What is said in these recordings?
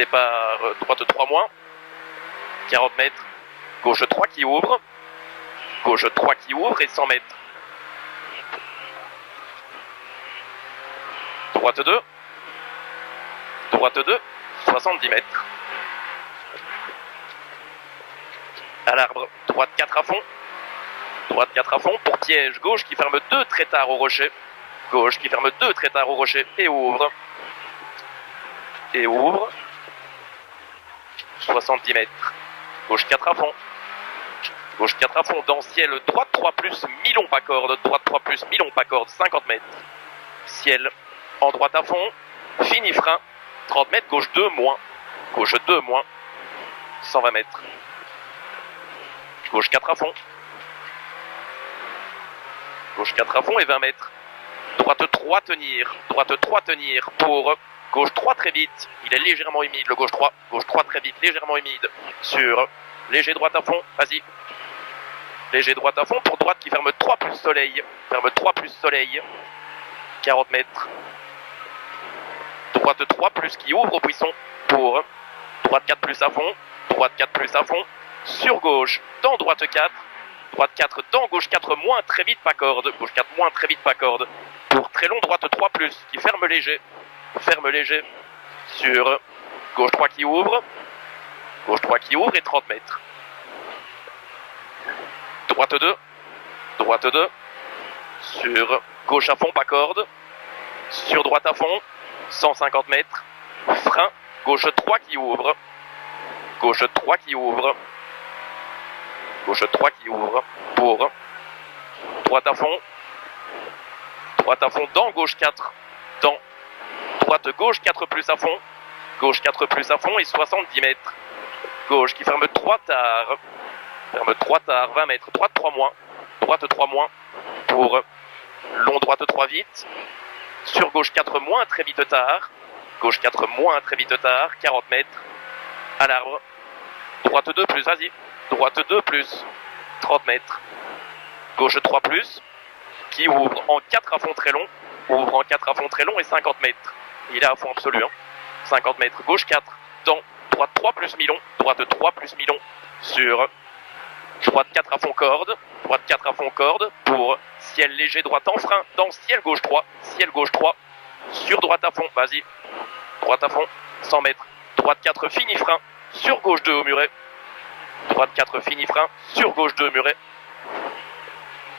Départ droite 3 moins. 40 mètres. Gauche 3 qui ouvre. Gauche 3 qui ouvre et 100 mètres. Droite 2. Droite 2. 70 mètres. À l'arbre. Droite 4 à fond. Droite 4 à fond pour piège. Gauche qui ferme 2 très tard au rocher. Gauche qui ferme 2 très tard au rocher et ouvre. Et ouvre. 70 mètres. Gauche 4 à fond. Gauche 4 à fond dans ciel. Droite 3 plus, mi-long pas corde. Droite 3 plus, mi-long pas corde. 50 mètres. Ciel en droite à fond. Fini frein. 30 mètres. Gauche 2 moins. Gauche 2 moins. 120 mètres. Gauche 4 à fond. Gauche 4 à fond et 20 mètres. Droite 3 tenir. Droite 3 tenir pour gauche 3 très vite. Il est légèrement humide le gauche 3. Gauche 3 très vite, légèrement humide. Sur léger droite à fond. Vas-y. Léger droite à fond pour droite qui ferme 3 plus soleil. Ferme 3 plus soleil. 40 mètres. Droite 3 plus qui ouvre au buisson pour droite 4 plus à fond. Droite 4 plus à fond. Sur gauche dans droite 4. Droite 4 dans gauche 4 moins très vite pas corde. Gauche 4 moins très vite pas corde. Pour très long droite 3 plus qui ferme léger. Ferme léger. Sur gauche 3 qui ouvre. Gauche 3 qui ouvre et 30 mètres. Droite 2. Droite 2. Sur gauche à fond pas corde. Sur droite à fond. 150 mètres. Frein. Gauche 3 qui ouvre. Gauche 3 qui ouvre. Gauche 3 qui ouvre pour droite à fond. Droite à fond dans gauche 4. Dans droite gauche 4 plus à fond. Gauche 4 plus à fond et 70 mètres. Gauche qui ferme 3 tard. Ferme 3 tard, 20 mètres. Droite 3 moins. Droite 3 moins pour long droite 3 vite. Sur gauche 4 moins très vite tard. Gauche 4 moins très vite tard. 40 mètres. À l'arbre. Droite 2 plus, vas-y. Droite 2 plus, 30 mètres. Gauche 3 plus, qui ouvre en 4 à fond très long. Ouvre en 4 à fond très long et 50 mètres. Il est à fond absolu. Hein. 50 mètres. Gauche 4, dans droite 3 plus mi-long. Droite 3 plus mi-long. Sur droite 4 à fond corde. Droite 4 à fond corde. Pour ciel léger droite en frein. Dans ciel gauche 3. Ciel gauche 3. Sur droite à fond. Vas-y. Droite à fond. 100 mètres. Droite 4 fini frein. Sur gauche 2 au muret. Droite 4 fini frein, sur gauche 2 muret.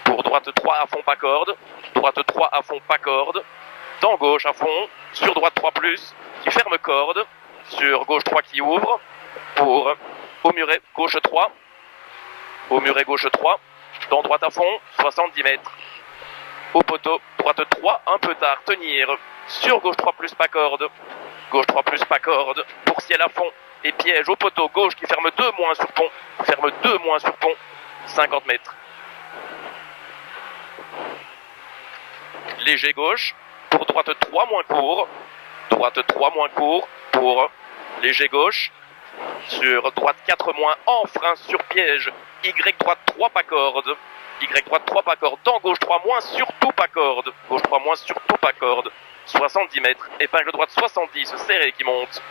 Pour droite 3 à fond pas corde. Droite 3 à fond pas corde. Dans gauche à fond. Sur droite 3 plus, qui ferme corde. Sur gauche 3 qui ouvre. Pour au muret gauche 3. Au muret gauche 3. Dans droite à fond, 70 mètres. Au poteau, droite 3, un peu tard, tenir. Sur gauche 3 plus pas corde. Gauche 3 plus pas corde. Pour ciel à fond. Et piège au poteau gauche qui ferme 2 moins sur pont. Ferme 2 moins sur pont. 50 mètres. Léger gauche. Pour droite 3 moins court. Droite 3 moins court. Pour léger gauche. Sur droite 4 moins en frein sur piège. Y droite 3 pas corde. Y droite 3 pas corde. Dans gauche 3 moins surtout pas corde. Gauche 3 moins surtout pas corde. 70 mètres. Épingle droite 70 serré qui monte.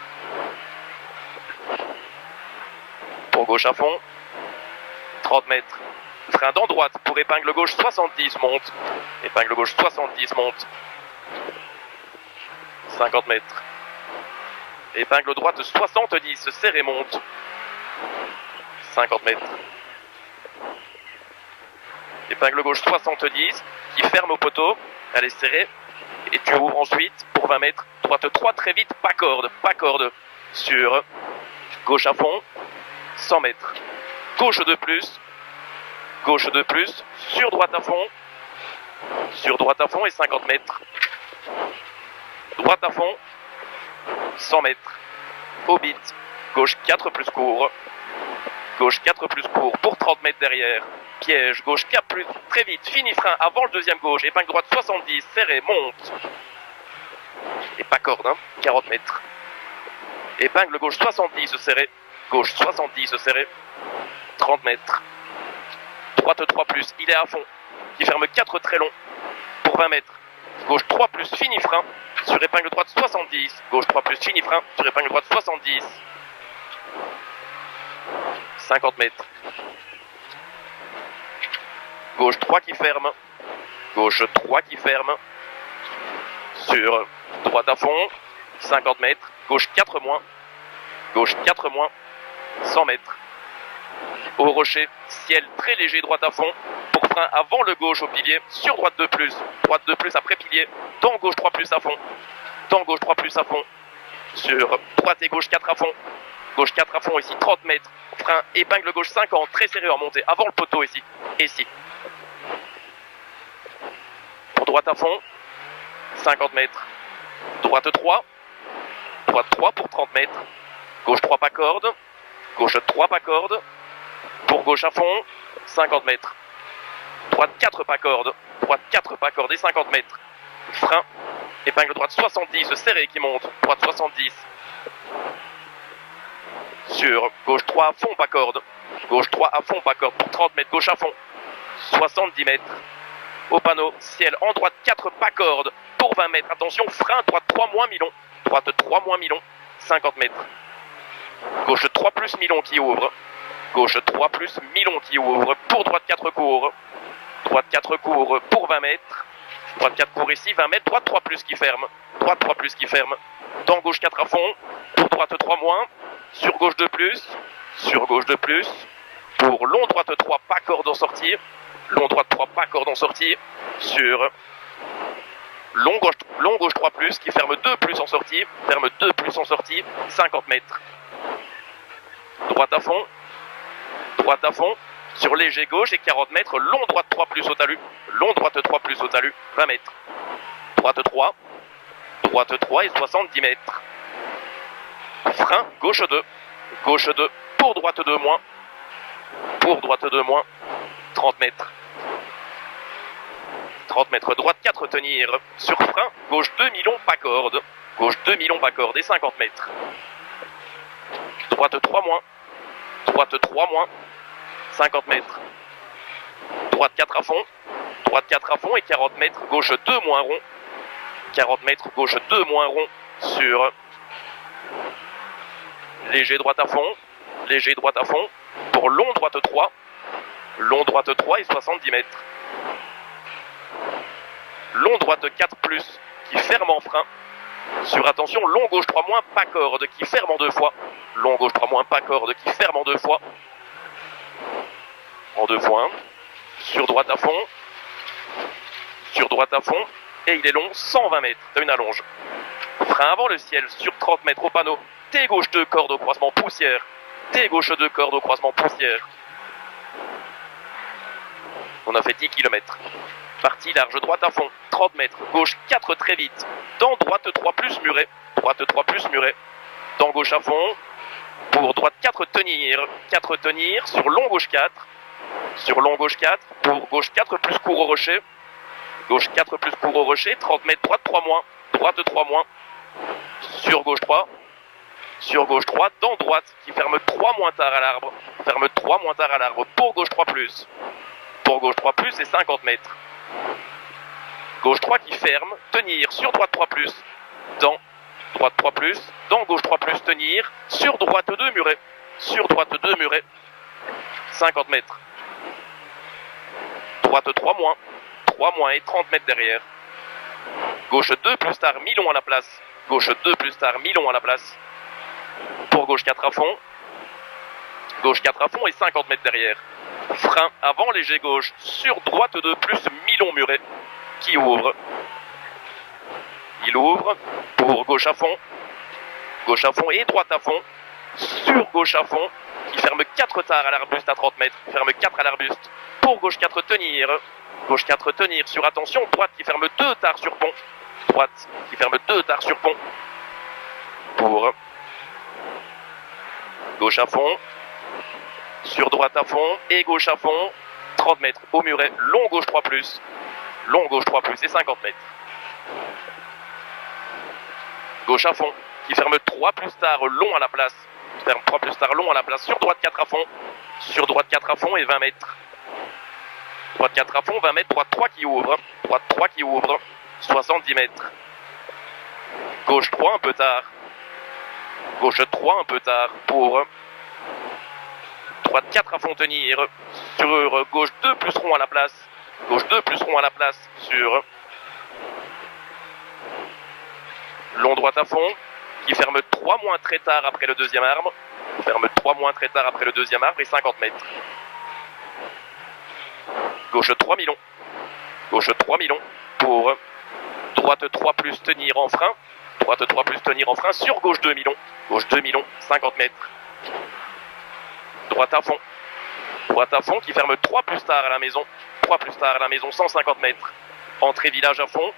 Pour gauche à fond, 30 mètres. Frein dans droite pour épingle gauche 70 monte. Épingle gauche 70 monte. 50 mètres. Épingle droite 70 serré monte. 50 mètres. Épingle gauche 70 qui ferme au poteau. Elle est serrée. Et tu ouvres ensuite pour 20 mètres. Droite 3 très vite, pas corde. Pas corde. Sur gauche à fond. 100 mètres. Gauche 2 plus. Gauche 2 plus. Sur droite à fond. Sur droite à fond et 50 mètres. Droite à fond. 100 mètres. Au bit. Gauche 4 plus court. Gauche 4 plus court pour 30 mètres derrière. Piège. Gauche 4 plus très vite. Fini frein avant le deuxième gauche. Épingle droite 70. Serré. Monte. Et pas corde. Hein. 40 mètres. Épingle gauche 70 serré. Gauche 70 serré. 30 mètres. Droite 3 plus. Il est à fond. Qui ferme 4 très long. Pour 20 mètres. Gauche 3 plus. Fini frein. sur épingle droite 70, gauche 3 plus fini frein, sur épingle droite 70, 50 mètres, gauche 3 qui ferme, gauche 3 qui ferme, sur droite à fond, 50 mètres, gauche 4 moins, gauche 4 moins, 100 mètres, au rocher, ciel très léger, droite à fond, pour frein avant le gauche au pilier, sur droite 2 plus après pilier, dans gauche 3 plus à fond, dans gauche 3 plus à fond, sur droite et gauche 4 à fond, gauche 4 à fond ici, 30 mètres, frein, épingle gauche 50, très serré en montée, avant le poteau ici, ici. Pour droite à fond, 50 mètres, droite 3 pour 30 mètres, gauche 3 pas corde, gauche 3 pas corde, pour gauche à fond, 50 mètres, droite 4 pas corde et 50 mètres, frein, épingle droite 70, serré qui monte, droite 70, sur gauche 3 à fond pas corde, gauche 3 à fond pas corde, pour 30 mètres, gauche à fond, 70 mètres, au panneau, ciel en droite 4 pas corde, pour 20 mètres, attention, frein, droite 3 moins milon, droite 3 moins milon, 50 mètres, gauche 3 plus milon qui ouvre, gauche 3 plus milon qui ouvre, pour droite 4 court, droite 4 court pour 20 mètres, droite 4 court ici, 20 mètres, droite 3 plus qui ferme, droite 3 plus qui ferme, dans gauche 4 à fond, pour droite 3 moins, sur gauche 2 plus, pour long droite 3 pas corde en sortie, long droite 3 pas corde en sortie, sur long gauche 3 plus qui ferme 2 plus en sortie, 50 mètres, droite à fond, sur léger gauche et 40 mètres, long droite 3 plus au talus, 20 mètres, droite 3 et 70 mètres, frein, gauche 2, pour droite 2 moins, 30 mètres, droite 4 tenir, sur frein, gauche 2 milon pas corde, et 50 mètres, droite 3 moins, 50 mètres, droite 4 à fond et 40 mètres, gauche 2 moins rond, sur léger droite à fond, pour long droite 3 et 70 mètres, long droite 4 plus qui ferme en frein, sur attention, long gauche 3 moins pas corde qui ferme en 2 fois, en 2 fois 1, sur droite à fond, et il est long, 120 mètres, t'as une allonge. Frein avant le ciel, sur 30 mètres au panneau, T gauche 2 cordes au croisement poussière, On a fait 10 km. Partie large, droite à fond, 30 mètres, gauche 4 très vite, dans droite 3 plus muret, dans gauche à fond, pour droite 4 tenir, sur long gauche 4, pour gauche 4 plus court au rocher, 30 mètres, droite 3 moins, sur gauche 3, dans droite, qui ferme 3 moins tard à l'arbre, pour gauche 3 plus, et 50 mètres. Gauche 3 qui ferme, tenir, sur droite 3 plus, dans droite 3 plus, dans gauche 3 plus, tenir, sur droite 2 muret, 50 mètres. Droite 3 moins et 30 mètres derrière. Gauche 2 plus tard, milon à la place, pour gauche 4 à fond, et 50 mètres derrière. Frein avant léger gauche, sur droite 2 plus milon muret, qui ouvre. Il ouvre pour gauche à fond et droite à fond, sur gauche à fond, qui ferme 4 tard à l'arbuste à 30 mètres, pour gauche 4 tenir, sur attention, droite qui ferme 2 tard sur pont, pour gauche à fond, sur droite à fond et gauche à fond, 30 mètres au muret, long gauche 3 plus, et 50 mètres. Gauche à fond, qui ferme 3 plus tard long à la place, sur droite 4 à fond, et 20 mètres. Droite 4 à fond, 20 mètres, droite 3 qui ouvre, 70 mètres. Gauche 3 un peu tard. Gauche 3 un peu tard pour droite 4 à fond tenir sur gauche 2 plus rond à la place. Gauche 2 plus rond à la place sur long droite à fond qui ferme 3 moins très tard après le deuxième arbre. Ferme 3 moins très tard après le deuxième arbre et 50 mètres. Gauche 3 mi-long. Gauche 3 mi-long pour droite 3 plus tenir en frein. Droite 3 plus tenir en frein sur gauche 2 mi-long. Gauche 2 mi-long, 50 mètres. Droite à fond. Droite à fond qui ferme 3 plus tard à la maison. 3 plus tard à la maison, 150 mètres. Entrée village à fond.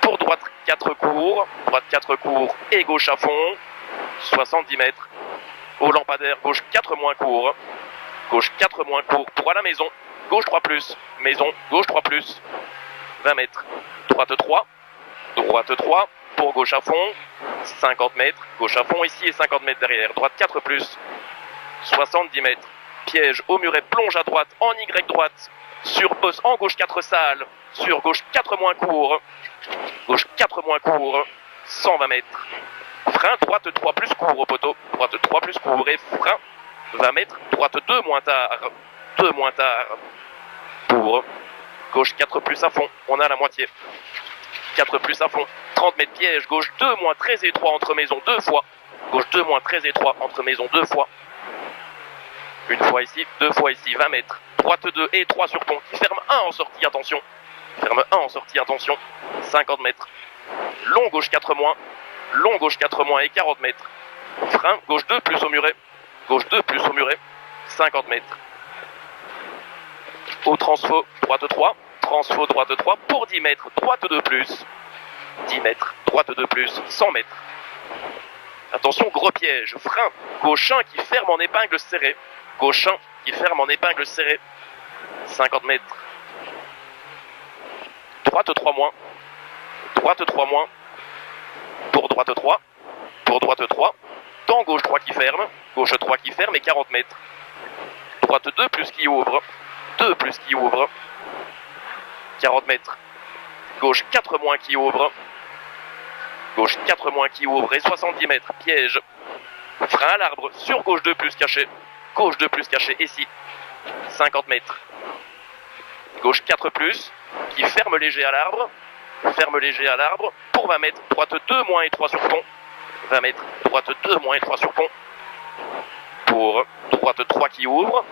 Pour droite 4 cours. Droite 4 cours et gauche à fond. 70 mètres. Au lampadaire, gauche 4 moins court. Gauche 4 moins court pour à la maison. Gauche 3 plus. Maison, gauche 3 plus. 20 mètres. Droite 3. Droite 3 pour gauche à fond. 50 mètres. Gauche à fond ici et 50 mètres derrière. Droite 4 plus. 70 mètres. Piège au muret, plonge à droite, en Y droite. Sur bosse en gauche 4 salles. Sur gauche 4 moins court. Gauche 4 moins court. 120 mètres. Frein droite 3 plus court au poteau. Droite 3 plus court et frein 20 mètres. Droite 2 moins tard. 2 moins tard. Pour gauche 4 plus à fond. On a la moitié. 4 plus à fond. 30 mètres piège. Gauche 2 moins très étroit entre maisons 2 fois. Gauche 2 moins très étroit entre maisons 2 fois. Une fois ici, 2 fois ici, 20 mètres. Droite 2 et 3 sur pont qui ferme 1 en sortie, attention. Ferme 1 en sortie, attention. 50 mètres. Long gauche 4 moins. Long gauche 4 moins et 40 mètres. Frein, gauche 2 plus au muret. Gauche 2 plus au muret. 50 mètres. Au transfo, droite 3. Transfo, droite 3 pour 10 mètres. Droite 2 plus. 10 mètres. Droite 2 plus. 100 mètres. Attention, gros piège. Frein, gauche 1 qui ferme en épingle serrée. Gauche 1 qui ferme en épingle serrée. 50 mètres. Droite 3 moins. Droite 3 moins. Pour droite 3. Pour droite 3. Dans gauche 3 qui ferme. Gauche 3 qui ferme et 40 mètres. Droite 2 plus qui ouvre. 2 plus qui ouvre. 40 mètres. Gauche 4 moins qui ouvre. Gauche 4 moins qui ouvre et 70 mètres. Piège. Frein à l'arbre sur gauche 2 plus caché. Gauche 2 plus caché ici. 50 mètres. Gauche 4 plus qui ferme léger à l'arbre. Ferme léger à l'arbre pour 20 mètres. Droite 2 moins et 3 sur pont. 20 mètres. Droite 2 moins et 3 sur pont. Pour droite 3 qui ouvre.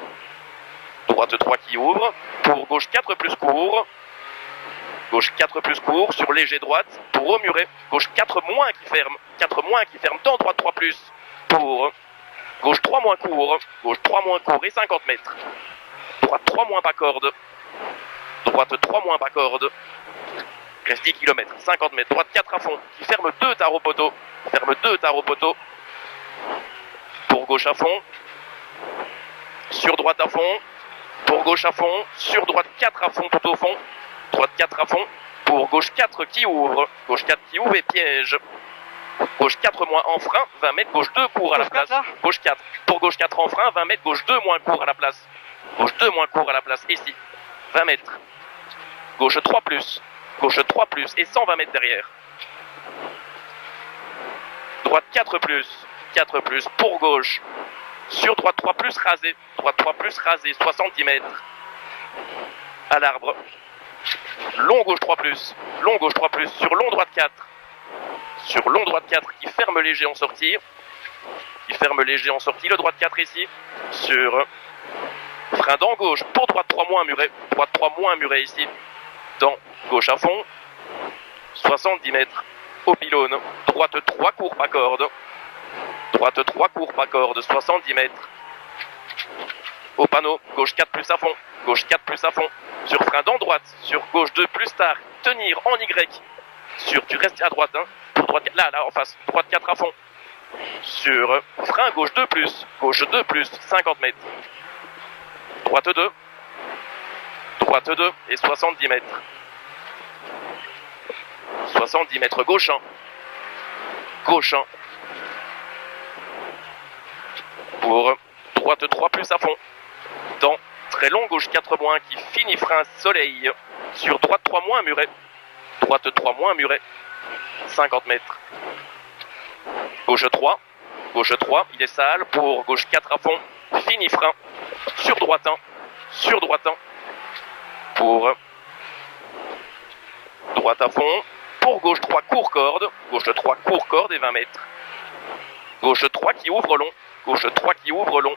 Droite 3 qui ouvre. Pour gauche 4 plus court. Gauche 4 plus court sur léger droite pour au muret. Gauche 4 moins qui ferme. 4 moins qui ferme dans droite 3 plus. Pour gauche 3 moins court. Gauche 3 moins court et 50 mètres. Droite 3 moins pas corde. Droite 3 moins pas corde. Reste 10 km. 50 mètres. Droite 4 à fond qui ferme 2 tares au poteau. Ferme 2 tares au poteau. Pour gauche à fond. Sur droite à fond. Pour gauche à fond. Sur droite 4 à fond tout au fond. Droite 4 à fond. Pour gauche 4 qui ouvre. Gauche 4 qui ouvre et piège. Gauche 4 moins en frein. 20 mètres. Gauche 2 court à la place. Gauche 4. Pour gauche 4 en frein. 20 mètres. Gauche 2 moins court à la place. Gauche 2 moins court à la place. Ici. 20 mètres. Gauche 3 plus. Gauche 3 plus et 120 mètres derrière. Droite 4 plus. 4 plus pour gauche. Sur droite 3 plus rasé. Droite 3 plus rasé. 70 mètres. À l'arbre. Long gauche 3 plus. Long gauche 3 plus. Sur long droite 4. Sur long droite 4 qui ferme léger en sortie. Qui ferme léger en sortie. Le droite 4 ici. Sur frein dans gauche. Pour droite 3 moins muret. Droite 3 moins muret ici. Dans gauche à fond. 70 mètres. Au pylône. Droite 3 court pas corde. Droite 3 court pas corde. 70 mètres. Au panneau. Gauche 4 plus à fond. Gauche 4 plus à fond. Sur frein dans droite. Sur gauche 2 plus tard. Tenir en Y. Sur, tu restes à droite. Hein. Pour droite, là, en face. Droite 4 à fond. Sur frein gauche 2 plus. Gauche 2 plus. 50 mètres. Droite 2. Droite 2 et 70 mètres. 70 mètres gauche 1. Gauche 1. Pour droite 3 plus à fond. Dans très long gauche 4 moins qui finit frein soleil. Sur droite 3 moins muret. Droite 3 moins muret. 50 mètres. Gauche 3, il est sale pour gauche 4 à fond, fini frein, sur droite 1, pour droite à fond, pour gauche 3 court corde et 20 mètres. Gauche 3 qui ouvre long,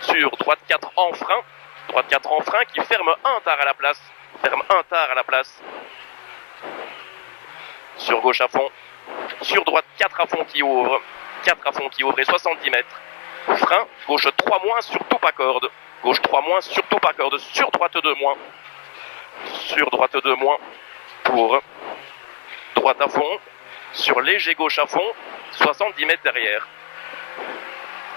sur droite 4 en frein, qui ferme un tard à la place, sur gauche à fond, sur droite 4 à fond qui ouvre, et 70 mètres. Frein, gauche 3 moins, surtout pas corde, sur droite 2 moins, pour droite à fond, sur léger gauche à fond, 70 mètres derrière.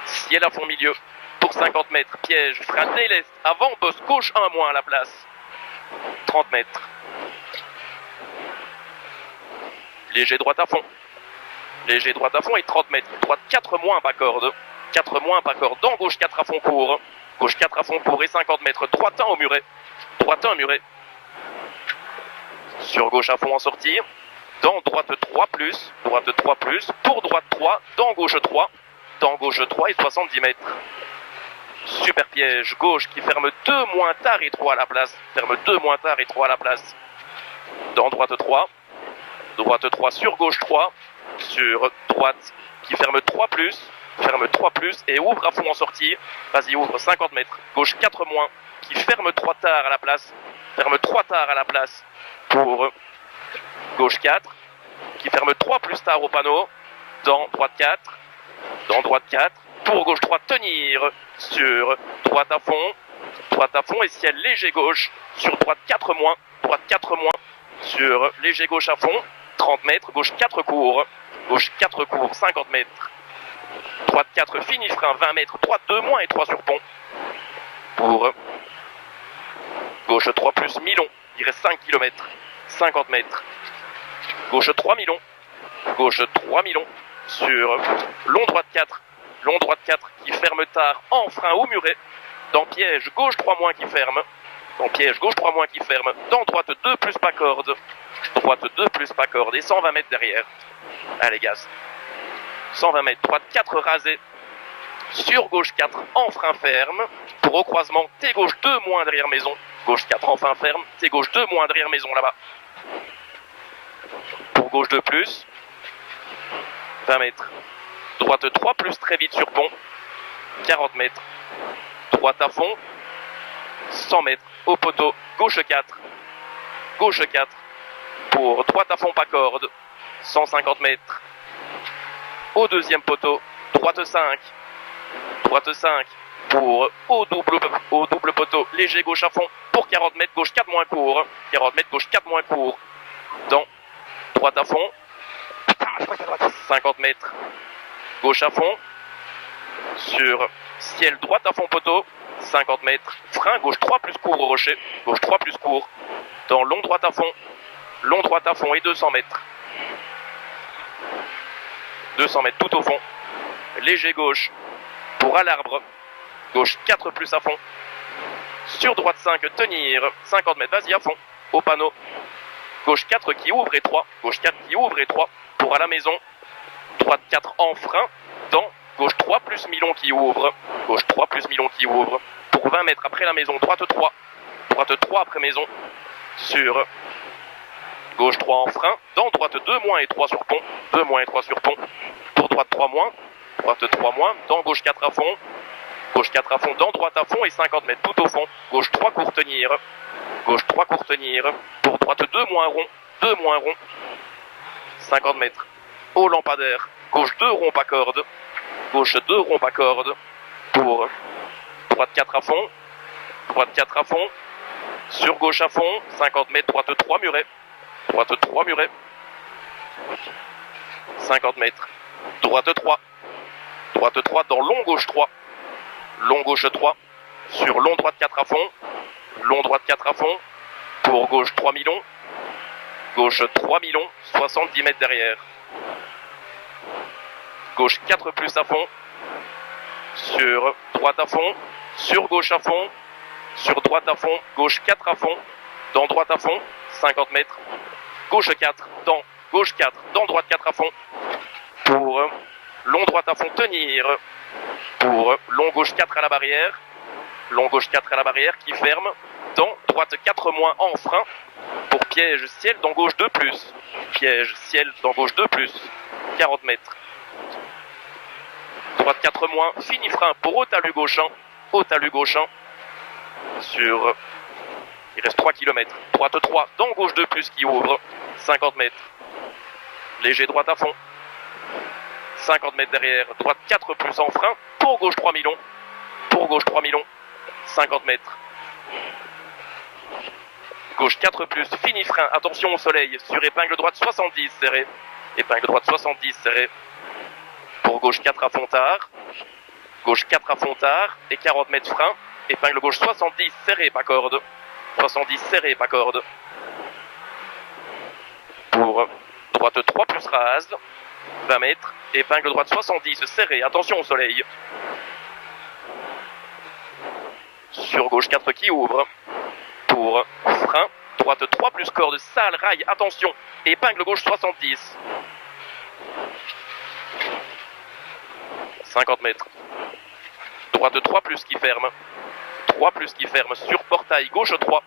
Ciel à fond milieu, pour 50 mètres, piège, frein déleste, avant, bosse gauche 1 moins à la place, 30 mètres. Léger droite à fond et 30 mètres, droite 4 moins pas corde, dans gauche 4 à fond court, et 50 mètres, droite 1 au muret, sur gauche à fond en sortie, dans droite 3 plus, pour droite 3, dans gauche 3 et 70 mètres. Super piège, gauche qui ferme 2 moins tard et 3 à la place, dans droite 3 sur gauche 3, sur droite qui ferme 3 plus, et ouvre à fond en sortie, vas-y ouvre 50 mètres, gauche 4 moins, qui ferme 3 tard à la place, pour gauche 4, qui ferme 3 plus tard au panneau, dans droite 4, pour gauche 3 tenir, sur droite à fond et ciel léger gauche, sur droite 4 moins, sur léger gauche à fond, 30 mètres, gauche 4 court, 50 mètres, droite 4 fini frein, 20 mètres, droite 2 moins et 3 sur pont, pour gauche 3 plus mi-long, il reste 5 km, 50 mètres, gauche 3 mi-long, sur long droite 4 qui ferme tard en frein au muret, dans piège gauche 3 moins qui ferme, dans droite 2 plus pas corde, et 120 mètres derrière. Allez gaz, 120 mètres, droite 4 rasé, sur gauche 4 en frein ferme, pour au croisement T gauche 2 moins derrière maison, gauche 4 en frein ferme, T gauche 2 moins derrière maison là-bas, pour gauche 2 plus, 20 mètres, droite 3 plus très vite sur pont, 40 mètres, droite à fond, 100 mètres, au poteau, gauche 4, pour droite à fond pas corde, 150 mètres, au deuxième poteau, droite 5, pour au double poteau, léger gauche à fond, pour 40 mètres, gauche 4 moins court, dans droite à fond, 50 mètres, gauche à fond, sur ciel droite à fond poteau, 50 mètres, frein gauche 3 plus court au rocher, dans long droite à fond et 200 mètres. 200 mètres tout au fond, léger gauche pour à l'arbre, gauche 4 plus à fond, sur droite 5 tenir, 50 mètres, vas-y à fond, au panneau, gauche 4 qui ouvre et 3, pour à la maison, droite 4 en frein, dans gauche 3 plus mi-long qui ouvre, pour 20 mètres après la maison, droite 3 après maison, sur gauche 3 en frein, dans droite 2 moins et 3 sur pont, pour droite 3 moins, dans gauche 4 à fond, dans droite à fond et 50 mètres tout au fond, gauche 3 court tenir, pour droite 2 moins rond, 50 mètres, au lampadaire, gauche 2 rond pas corde, pour droite 4 à fond, sur gauche à fond, 50 mètres, droite 3 muret, 50 mètres, droite 3 dans long gauche 3, sur long droite 4 à fond, pour gauche 3 mi-long, 70 mètres derrière, gauche 4 plus à fond, sur droite à fond, sur gauche à fond, sur droite à fond, gauche 4 à fond, dans droite à fond, 50 mètres, gauche 4, dans gauche 4, dans droite 4 à fond, pour long droite à fond tenir, pour long gauche 4 à la barrière, long gauche 4 à la barrière qui ferme, dans droite 4 moins en frein, pour piège ciel dans gauche 2 plus, piège ciel dans gauche 2 plus, 40 mètres. Droite 4 moins, fini frein pour haut talus gauche 1, haut talus gauche 1, sur, il reste 3 km, droite 3, dans gauche 2 plus qui ouvre, 50 mètres, léger droite à fond, 50 mètres derrière, droite 4 plus en frein, pour gauche 3 millions, pour gauche 3 millions, 50 mètres, gauche 4 plus, fini frein, attention au soleil, sur épingle droite 70 serré, épingle droite 70 serré, pour gauche 4 à Fontard, gauche 4 à Fontard et 40 mètres frein, épingle gauche 70 serré pas corde, 70 serré pas corde, pour droite 3 plus rase, 20 mètres, épingle droite 70 serré, attention au soleil, sur gauche 4 qui ouvre, pour frein, droite 3 plus corde, sale, rail, attention, épingle gauche 70, 50 mètres, droite 3 plus qui ferme, 3 plus qui ferme, sur portail gauche 3,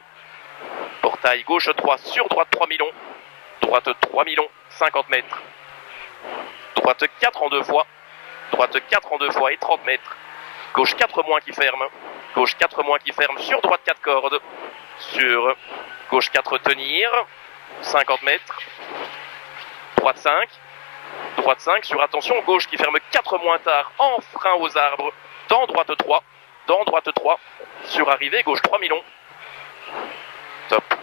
portail gauche 3, sur droite 3 millions, droite 3 millions, 50 mètres, droite 4 en 2 fois, droite 4 en 2 fois et 30 mètres, gauche 4 moins qui ferme, gauche 4 moins qui ferme, sur droite 4 cordes, sur gauche 4 tenir, 50 mètres, droite 5 sur attention, gauche qui ferme 4 moins tard, en frein aux arbres, dans droite 3, sur arrivée, gauche 3 millions, top.